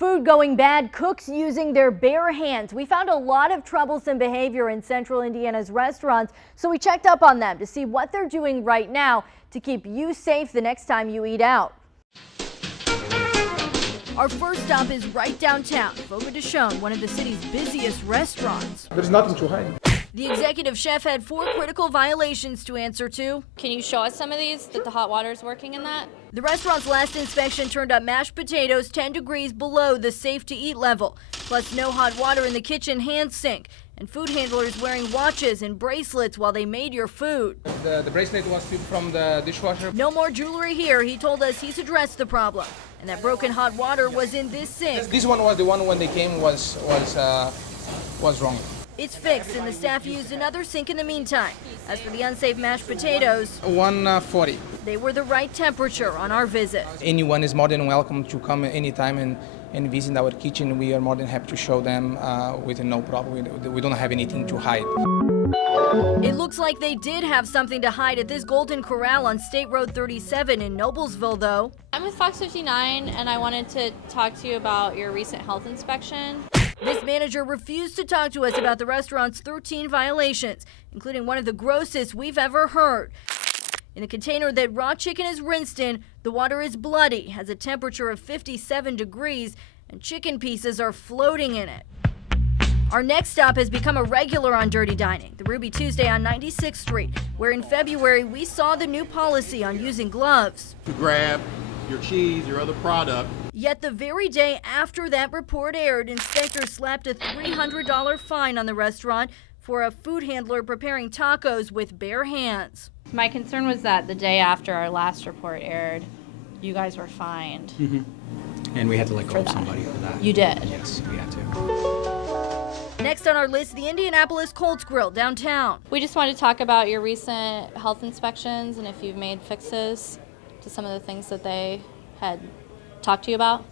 Food going bad, cooks using their bare hands. We found a lot of troublesome behavior in central Indiana's restaurants, so we checked up on them to see what they're doing right now to keep you safe the next time you eat out. Our first stop is right downtown, Fogo de Chão, one of the city's busiest restaurants. There's nothing to hide. The executive chef had 4 critical violations to answer to. Can you show us some of these, that the hot water is working in that? The restaurant's last inspection turned up mashed potatoes 10 degrees below the safe-to-eat level, plus no hot water in the kitchen hand sink, and food handlers wearing watches and bracelets while they made your food. The bracelet was stripped from the dishwasher. No more jewelry here. He told us he's addressed the problem, and that broken hot water was in this sink. This one was the one when they came was wrong. It's fixed, and the staff used another sink in the meantime. As for the unsafe mashed potatoes, 140. they were the right temperature on our visit. Anyone is more than welcome to come anytime and visit our kitchen. We are more than happy to show them with no problem. We don't have anything to hide. It looks like they did have something to hide at this Golden Corral on State Road 37 in Noblesville, though. I'm with Fox 59, and I wanted to talk to you about your recent health inspection. This manager refused to talk to us about the restaurant's 13 violations, including one of the grossest we've ever heard. In the container that raw chicken is rinsed in, the water is bloody, has a temperature of 57 degrees, and chicken pieces are floating in it. Our next stop has become a regular on Dirty Dining, the Ruby Tuesday on 96th Street, where in February we saw the new policy on using gloves to grab your cheese, your other product. Yet the very day after that report aired, inspectors slapped a $300 fine on the restaurant for a food handler preparing tacos with bare hands. My concern was that the day after our last report aired, you guys were fined. And we had to let go of somebody for that. You did? Yes, we had to. Next on our list, the Indianapolis Colts Grill downtown. We just wanted to talk about your recent health inspections and if you've made fixes to some of the things that they had talked to you about.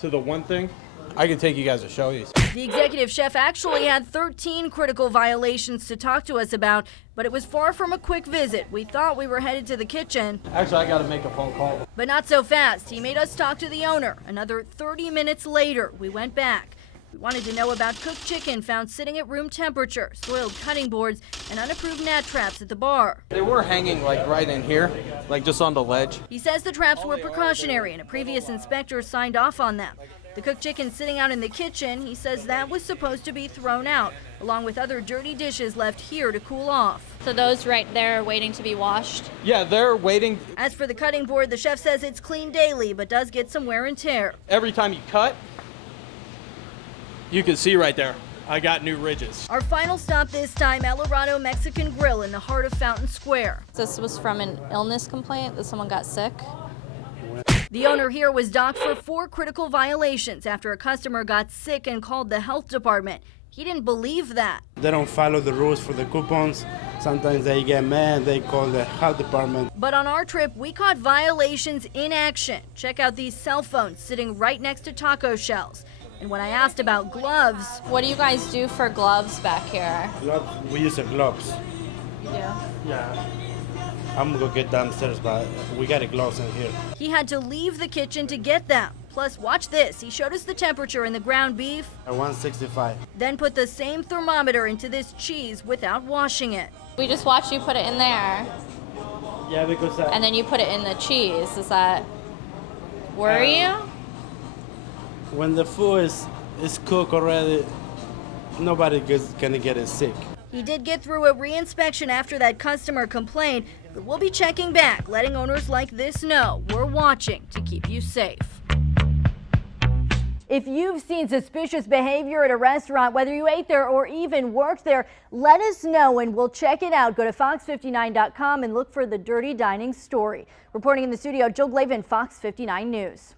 To the one thing, I can take you guys to show you. The executive chef actually had 13 critical violations to talk to us about, but it was far from a quick visit. We thought we were headed to the kitchen. Actually, I got to make a phone call. But not so fast. He made us talk to the owner. Another 30 minutes later, we went back. We wanted to know about cooked chicken found sitting at room temperature, soiled cutting boards, and unapproved gnat traps at the bar. They were hanging like right in here, like just on the ledge. He says the traps were precautionary and a previous inspector signed off on them. The cooked chicken sitting out in the kitchen, he says that was supposed to be thrown out, along with other dirty dishes left here to cool off. So those right there are waiting to be washed? Yeah, they're waiting. As for the cutting board, the chef says it's cleaned daily, but does get some wear and tear. Every time you cut, you can see right there, I got new ridges. Our final stop this time, El Dorado Mexican Grill in the heart of Fountain Square. This was from an illness complaint that someone got sick. The owner here was docked for 4 critical violations after a customer got sick and called the health department. He didn't believe that. They don't follow the rules for the coupons. Sometimes they get mad, they call the health department. But on our trip, we caught violations in action. Check out these cell phones sitting right next to taco shells. And when I asked about gloves, what do you guys do for gloves back here? We use the gloves. Yeah. Yeah. I'm gonna go get downstairs, but we got the gloves in here. he had to leave the kitchen to get them. Plus, watch this. He showed us the temperature in the ground beef. At 165. Then put the same thermometer into this cheese without washing it. We just watched you put it in there, Yeah, because and then you put it in the cheese. Does that worry you? when the food is cooked already, nobody gonna get it sick. He did get through a re-inspection after that customer complained, but we'll be checking back, letting owners like this know we're watching to keep you safe. If you've seen suspicious behavior at a restaurant, whether you ate there or even worked there, let us know and we'll check it out. Go to fox59.com and look for the Dirty Dining story. Reporting in the studio, Jill Glavin, Fox 59 News.